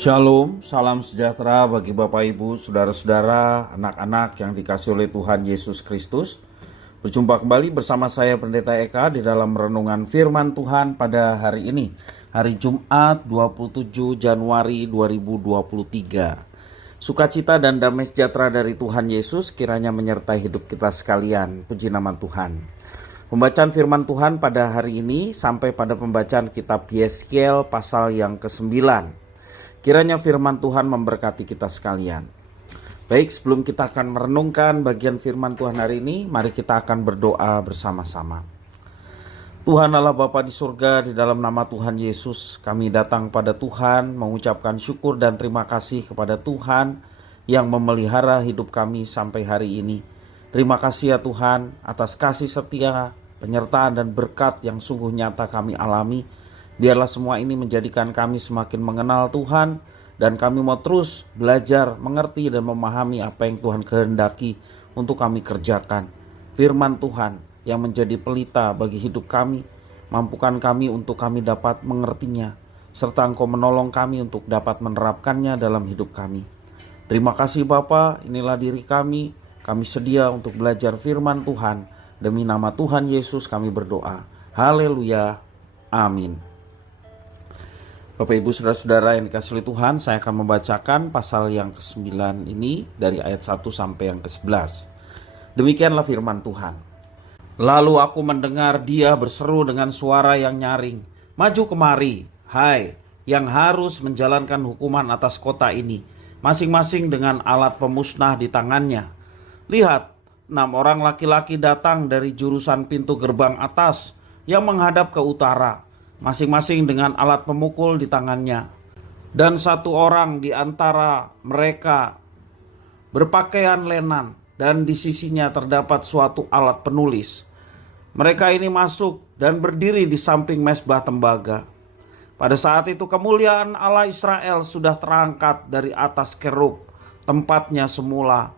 Shalom, salam sejahtera bagi Bapak Ibu, Saudara-saudara, anak-anak yang dikasihi oleh Tuhan Yesus Kristus. Berjumpa kembali bersama saya Pendeta Eka di dalam renungan firman Tuhan pada hari ini, hari Jumat 27 Januari 2023. Sukacita dan damai sejahtera dari Tuhan Yesus kiranya menyertai hidup kita sekalian. Puji nama Tuhan. Pembacaan firman Tuhan pada hari ini sampai pada pembacaan kitab Yeskiel pasal yang ke-9. Kiranya firman Tuhan memberkati kita sekalian. Baik, sebelum kita akan merenungkan bagian firman Tuhan hari ini, mari kita akan berdoa bersama-sama. Tuhan Allah Bapa di surga, di dalam nama Tuhan Yesus, kami datang pada Tuhan mengucapkan syukur dan terima kasih kepada Tuhan yang memelihara hidup kami sampai hari ini. Terima kasih ya Tuhan atas kasih setia, penyertaan dan berkat yang sungguh nyata kami alami. Biarlah semua ini menjadikan kami semakin mengenal Tuhan dan kami mau terus belajar, mengerti dan memahami apa yang Tuhan kehendaki untuk kami kerjakan. Firman Tuhan yang menjadi pelita bagi hidup kami, mampukan kami untuk kami dapat mengertinya, serta Engkau menolong kami untuk dapat menerapkannya dalam hidup kami. Terima kasih Bapa, inilah diri kami sedia untuk belajar firman Tuhan. Demi nama Tuhan Yesus kami berdoa. Haleluya, amin. Bapak Ibu Saudara-saudara yang dikasihi oleh Tuhan, saya akan membacakan pasal yang ke-9 ini dari ayat 1 sampai yang ke-11. Demikianlah firman Tuhan. Lalu aku mendengar dia berseru dengan suara yang nyaring, "Maju kemari, hai, yang harus menjalankan hukuman atas kota ini, masing-masing dengan alat pemusnah di tangannya. Lihat, 6 orang laki-laki datang dari jurusan pintu gerbang atas yang menghadap ke utara, masing-masing dengan alat pemukul di tangannya. Dan 1 orang di antara mereka berpakaian lenan dan di sisinya terdapat suatu alat penulis. Mereka ini masuk dan berdiri di samping mezbah tembaga. Pada saat itu kemuliaan Allah Israel sudah terangkat dari atas kerub tempatnya semula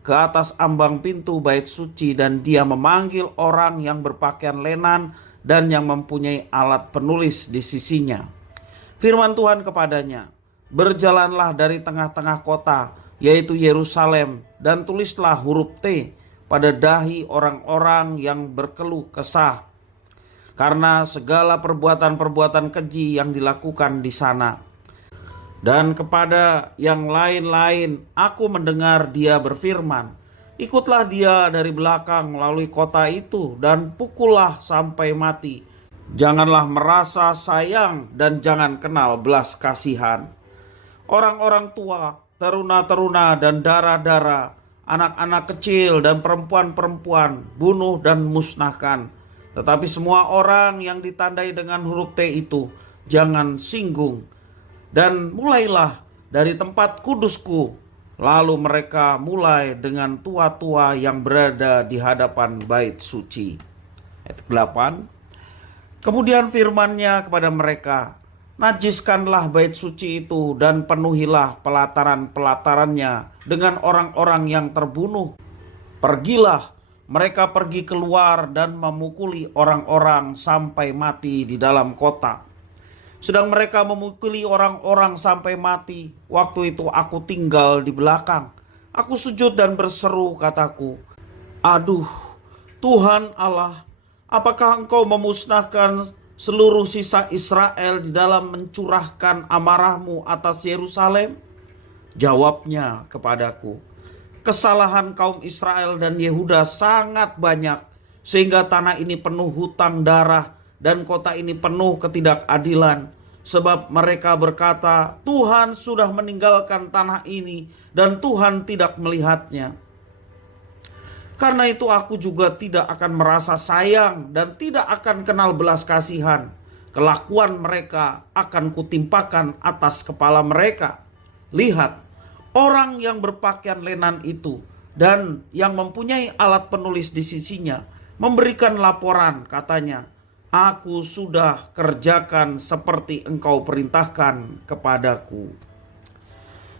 ke atas ambang pintu bait suci, dan dia memanggil orang yang berpakaian lenan dan yang mempunyai alat penulis di sisinya. Firman Tuhan kepadanya, "Berjalanlah dari tengah-tengah kota, yaitu Yerusalem, dan tulislah huruf T pada dahi orang-orang yang berkeluh kesah, karena segala perbuatan-perbuatan keji yang dilakukan di sana." Dan kepada yang lain-lain aku mendengar dia berfirman, "Ikutlah dia dari belakang melalui kota itu dan pukullah sampai mati. Janganlah merasa sayang dan jangan kenal belas kasihan. Orang-orang tua, teruna-teruna dan dara-dara, anak-anak kecil dan perempuan-perempuan bunuh dan musnahkan. Tetapi semua orang yang ditandai dengan huruf T itu jangan singgung. Dan mulailah dari tempat kudusku." Lalu mereka mulai dengan tua-tua yang berada di hadapan bait suci. Ayat 8. Kemudian firman-Nya kepada mereka, "Najiskanlah bait suci itu dan penuhilah pelataran-pelatarannya dengan orang-orang yang terbunuh. Pergilah, mereka pergi keluar dan memukuli orang-orang sampai mati di dalam kota. Sedang mereka memukuli orang-orang sampai mati, waktu itu aku tinggal di belakang. Aku sujud dan berseru, kataku, 'Aduh, Tuhan Allah, apakah Engkau memusnahkan seluruh sisa Israel di dalam mencurahkan amarah-Mu atas Yerusalem?' Jawabnya kepadaku, 'Kesalahan kaum Israel dan Yehuda sangat banyak, sehingga tanah ini penuh hutang darah dan kota ini penuh ketidakadilan. Sebab mereka berkata, Tuhan sudah meninggalkan tanah ini dan Tuhan tidak melihatnya. Karena itu aku juga tidak akan merasa sayang dan tidak akan kenal belas kasihan. Kelakuan mereka akan kutimpakan atas kepala mereka. Lihat, orang yang berpakaian lenan itu dan yang mempunyai alat penulis di sisinya memberikan laporan, katanya, 'Aku sudah kerjakan seperti Engkau perintahkan kepadaku.'"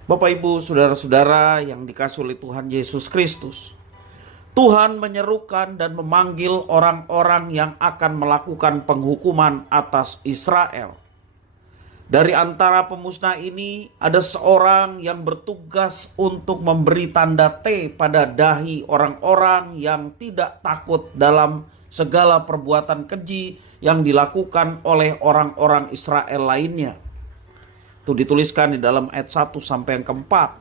Bapak Ibu Saudara-saudara yang dikasihi oleh Tuhan Yesus Kristus, Tuhan menyerukan dan memanggil orang-orang yang akan melakukan penghukuman atas Israel. Dari antara pemusnah ini ada seorang yang bertugas untuk memberi tanda T pada dahi orang-orang yang tidak takut dalam segala perbuatan keji yang dilakukan oleh orang-orang Israel lainnya. Itu dituliskan di dalam ayat 1 sampai yang keempat.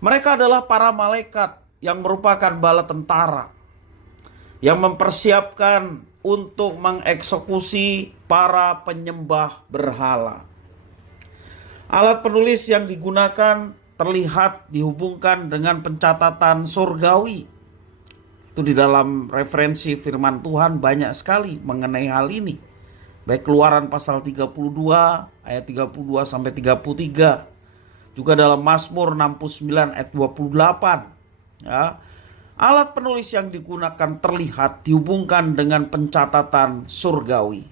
Mereka adalah para malaikat yang merupakan bala tentara yang mempersiapkan untuk mengeksekusi para penyembah berhala. Alat penulis yang digunakan terlihat dihubungkan dengan pencatatan surgawi. Itu di dalam referensi firman Tuhan banyak sekali mengenai hal ini. Baik Keluaran pasal 32 ayat 32 sampai 33. Juga dalam Mazmur 69 ayat 28. Ya. Alat penulis yang digunakan terlihat dihubungkan dengan pencatatan surgawi.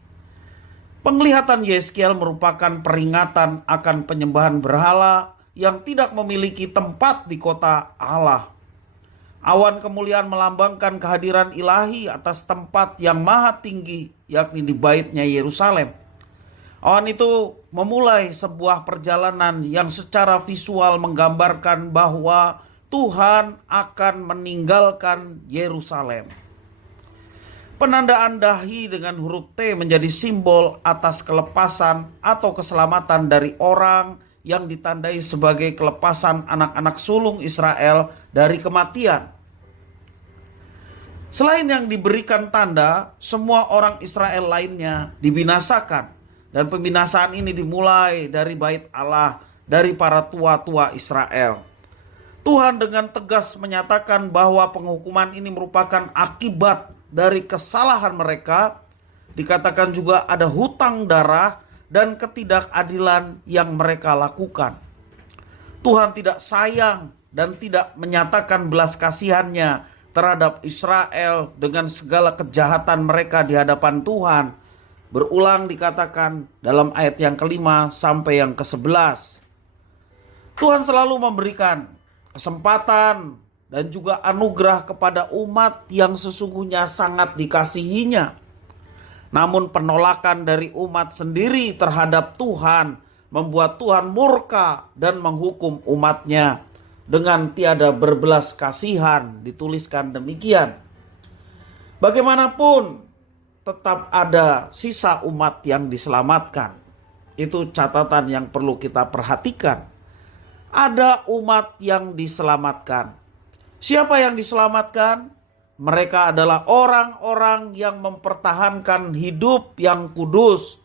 Penglihatan Yeskiel merupakan peringatan akan penyembahan berhala yang tidak memiliki tempat di kota Allah. Awan kemuliaan melambangkan kehadiran ilahi atas tempat yang maha tinggi, yakni di baitnya Yerusalem. Awan itu memulai sebuah perjalanan yang secara visual menggambarkan bahwa Tuhan akan meninggalkan Yerusalem. Penandaan dahi dengan huruf T menjadi simbol atas kelepasan atau keselamatan dari orang yang ditandai sebagai kelepasan anak-anak sulung Israel dari kematian. Selain yang diberikan tanda, semua orang Israel lainnya dibinasakan. Dan pembinasaan ini dimulai dari bait Allah, dari para tua-tua Israel. Tuhan dengan tegas menyatakan bahwa penghukuman ini merupakan akibat dari kesalahan mereka. Dikatakan juga ada hutang darah dan ketidakadilan yang mereka lakukan. Tuhan tidak sayang dan tidak menyatakan belas kasihannya terhadap Israel dengan segala kejahatan mereka di hadapan Tuhan. Berulang dikatakan dalam ayat yang ke-5 sampai yang ke-11. Tuhan selalu memberikan kesempatan dan juga anugerah kepada umat yang sesungguhnya sangat dikasihinya. Namun penolakan dari umat sendiri terhadap Tuhan membuat Tuhan murka dan menghukum umatnya dengan tiada berbelas kasihan. Dituliskan demikian. Bagaimanapun tetap ada sisa umat yang diselamatkan. Itu catatan yang perlu kita perhatikan. Ada umat yang diselamatkan. Siapa yang diselamatkan? Mereka adalah orang-orang yang mempertahankan hidup yang kudus,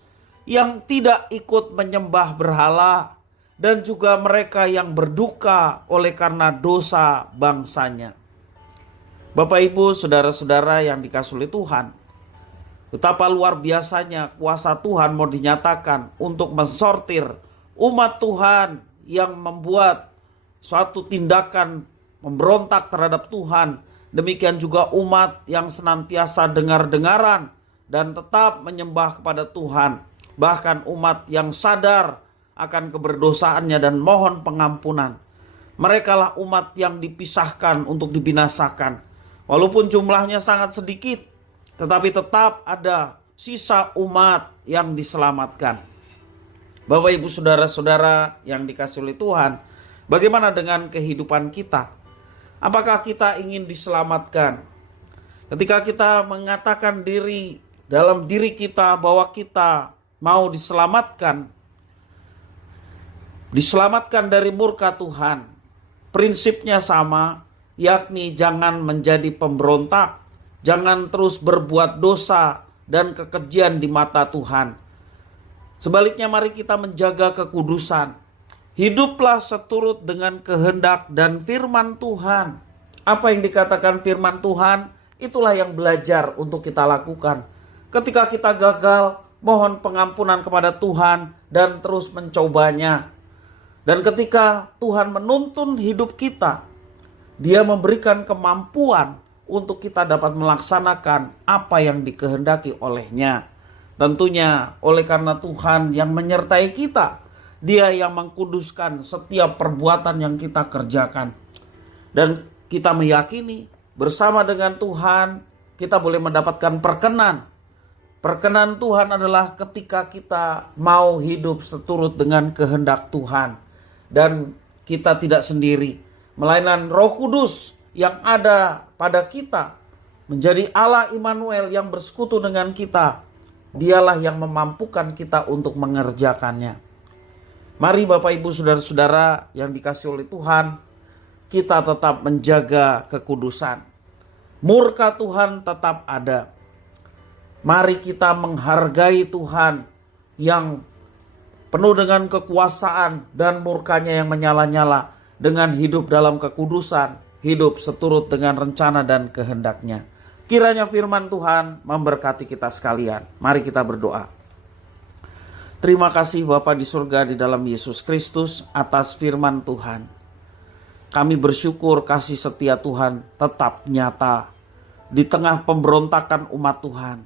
yang tidak ikut menyembah berhala, dan juga mereka yang berduka oleh karena dosa bangsanya. Bapak Ibu, saudara-saudara yang dikasihi oleh Tuhan, betapa luar biasanya kuasa Tuhan mau dinyatakan untuk mensortir umat Tuhan yang membuat suatu tindakan memberontak terhadap Tuhan. Demikian juga umat yang senantiasa dengar-dengaran dan tetap menyembah kepada Tuhan. Bahkan umat yang sadar akan keberdosaannya dan mohon pengampunan. Merekalah umat yang dipisahkan untuk dibinasakan. Walaupun jumlahnya sangat sedikit, tetapi tetap ada sisa umat yang diselamatkan. Bapak Ibu saudara-saudara yang dikasihi oleh Tuhan, bagaimana dengan kehidupan kita? Apakah kita ingin diselamatkan? Ketika kita mengatakan dalam diri kita bahwa kita mau diselamatkan dari murka Tuhan, prinsipnya sama, yakni jangan menjadi pemberontak, jangan terus berbuat dosa dan kekejian di mata Tuhan. Sebaliknya mari kita menjaga kekudusan. Hiduplah seturut dengan kehendak dan firman Tuhan. Apa yang dikatakan firman Tuhan, itulah yang belajar untuk kita lakukan. Ketika kita gagal, mohon pengampunan kepada Tuhan dan terus mencobanya. Dan ketika Tuhan menuntun hidup kita, Dia memberikan kemampuan untuk kita dapat melaksanakan apa yang dikehendaki olehnya. Tentunya oleh karena Tuhan yang menyertai kita, Dia yang mengkuduskan setiap perbuatan yang kita kerjakan. Dan kita meyakini bersama dengan Tuhan kita boleh mendapatkan perkenan Perkenan Tuhan adalah ketika kita mau hidup seturut dengan kehendak Tuhan. Dan kita tidak sendiri, melainkan Roh Kudus yang ada pada kita menjadi Allah Immanuel yang bersekutu dengan kita. Dialah yang memampukan kita untuk mengerjakannya. Mari Bapak Ibu Saudara-saudara yang dikasihi oleh Tuhan, kita tetap menjaga kekudusan. Murka Tuhan tetap ada. Mari kita menghargai Tuhan yang penuh dengan kekuasaan dan murkanya yang menyala-nyala, dengan hidup dalam kekudusan, hidup seturut dengan rencana dan kehendaknya. Kiranya firman Tuhan memberkati kita sekalian. Mari kita berdoa. Terima kasih Bapa di surga di dalam Yesus Kristus atas firman Tuhan. Kami bersyukur kasih setia Tuhan tetap nyata di tengah pemberontakan umat Tuhan.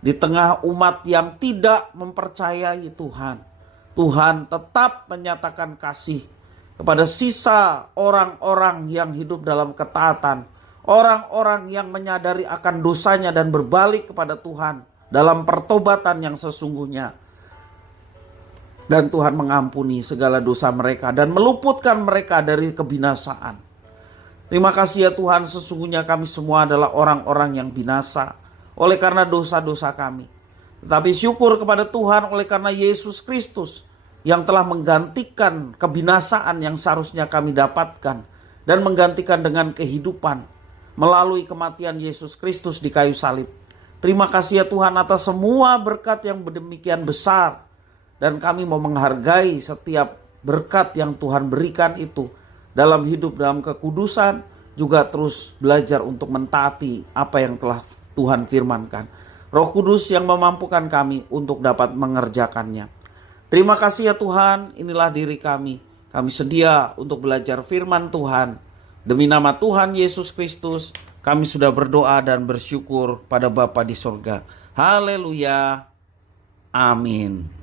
Di tengah umat yang tidak mempercayai Tuhan, Tuhan tetap menyatakan kasih kepada sisa orang-orang yang hidup dalam ketaatan, orang-orang yang menyadari akan dosanya dan berbalik kepada Tuhan dalam pertobatan yang sesungguhnya. Dan Tuhan mengampuni segala dosa mereka dan meluputkan mereka dari kebinasaan. Terima kasih ya Tuhan, sesungguhnya kami semua adalah orang-orang yang binasa oleh karena dosa-dosa kami. Tetapi syukur kepada Tuhan oleh karena Yesus Kristus yang telah menggantikan kebinasaan yang seharusnya kami dapatkan dan menggantikan dengan kehidupan melalui kematian Yesus Kristus di kayu salib. Terima kasih ya Tuhan atas semua berkat yang demikian besar, dan kami mau menghargai setiap berkat yang Tuhan berikan itu dalam hidup dalam kekudusan, juga terus belajar untuk mentaati apa yang telah Tuhan firmankan. Roh Kudus yang memampukan kami untuk dapat mengerjakannya. Terima kasih ya Tuhan, inilah diri kami. Kami sedia untuk belajar firman Tuhan. Demi nama Tuhan Yesus Kristus, kami sudah berdoa dan bersyukur pada Bapa di sorga. Haleluya. Amin.